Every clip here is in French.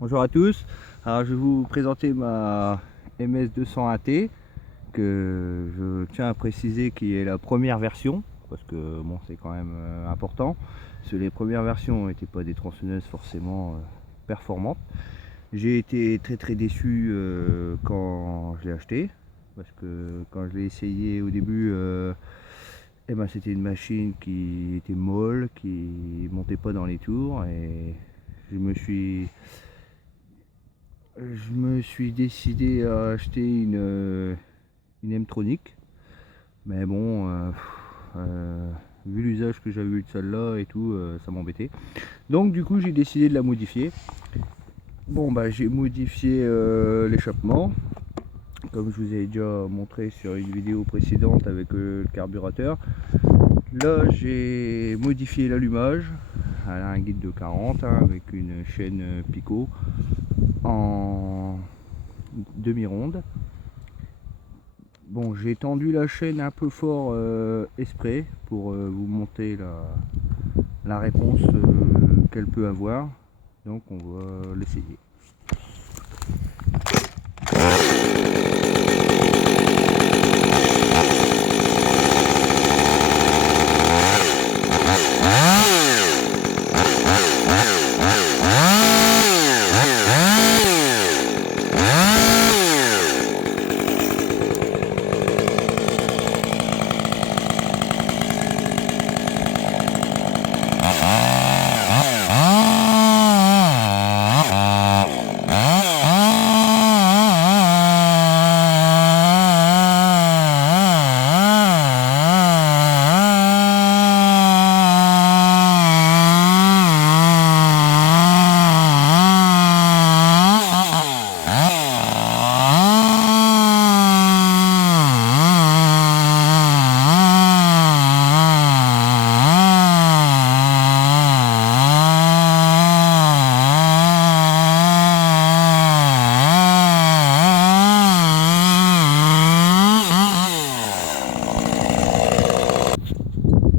Bonjour à tous, alors je vais vous présenter ma MS201T que je tiens à préciser qui est la première version parce que bon, c'est quand même important parce que les premières versions n'étaient pas des tronçonneuses forcément performantes. J'ai été très déçu quand je l'ai acheté parce que quand je l'ai essayé au début eh ben, c'était une machine qui était molle, qui montait pas dans les tours et je me suis décidé à acheter une M-Tronic, mais bon, vu l'usage que j'avais eu de celle-là et tout, ça m'embêtait. Donc du coup j'ai décidé de la modifier. Bon bah j'ai modifié l'échappement, comme je vous ai déjà montré sur une vidéo précédente avec le carburateur. Là j'ai modifié l'allumage, elle a un guide de 40 hein, avec une chaîne Picot en demi-ronde. Bon, j'ai tendu la chaîne un peu fort exprès pour vous montrer la réponse qu'elle peut avoir. Donc on va l'essayer.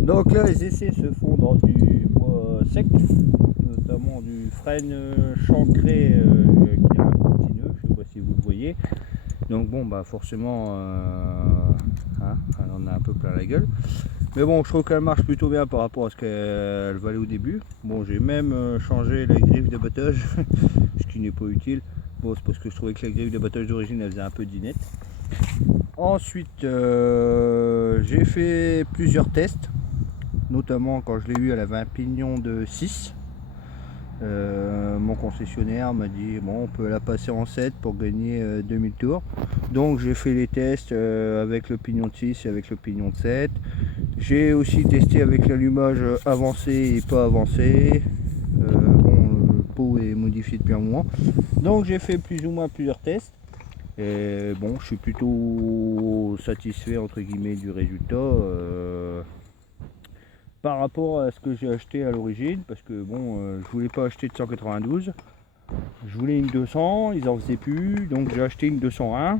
Donc là les essais se font dans du bois sec, notamment du frêne chancré qui a un petit nœud, je ne sais pas si vous le voyez. Donc bon bah forcément hein, elle en a un peu plein la gueule. Mais bon je trouve qu'elle marche plutôt bien par rapport à ce qu'elle valait au début. Bon j'ai même changé la griffe d'abattage, ce qui n'est pas utile. Bon c'est parce que je trouvais que la griffe d'abattage d'origine elle faisait un peu dinette. Ensuite j'ai fait plusieurs tests. Notamment quand je l'ai eu elle avait un pignon de 6. Mon concessionnaire m'a dit bon on peut la passer en 7 pour gagner 2000 tours. Donc j'ai fait les tests avec le pignon de 6 et avec le pignon de 7. J'ai aussi testé avec l'allumage avancé et pas avancé. Bon le pot est modifié depuis un moment. Donc j'ai fait plus ou moins plusieurs tests. Et bon je suis plutôt satisfait entre guillemets du résultat. Par rapport à ce que j'ai acheté à l'origine, parce que bon, je voulais pas acheter de 192, je voulais une 200, ils en faisaient plus, donc j'ai acheté une 201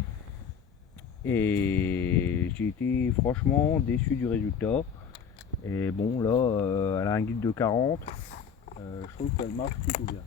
et j'ai été franchement déçu du résultat. Et bon là, elle a un guide de 40, je trouve qu'elle marche plutôt bien.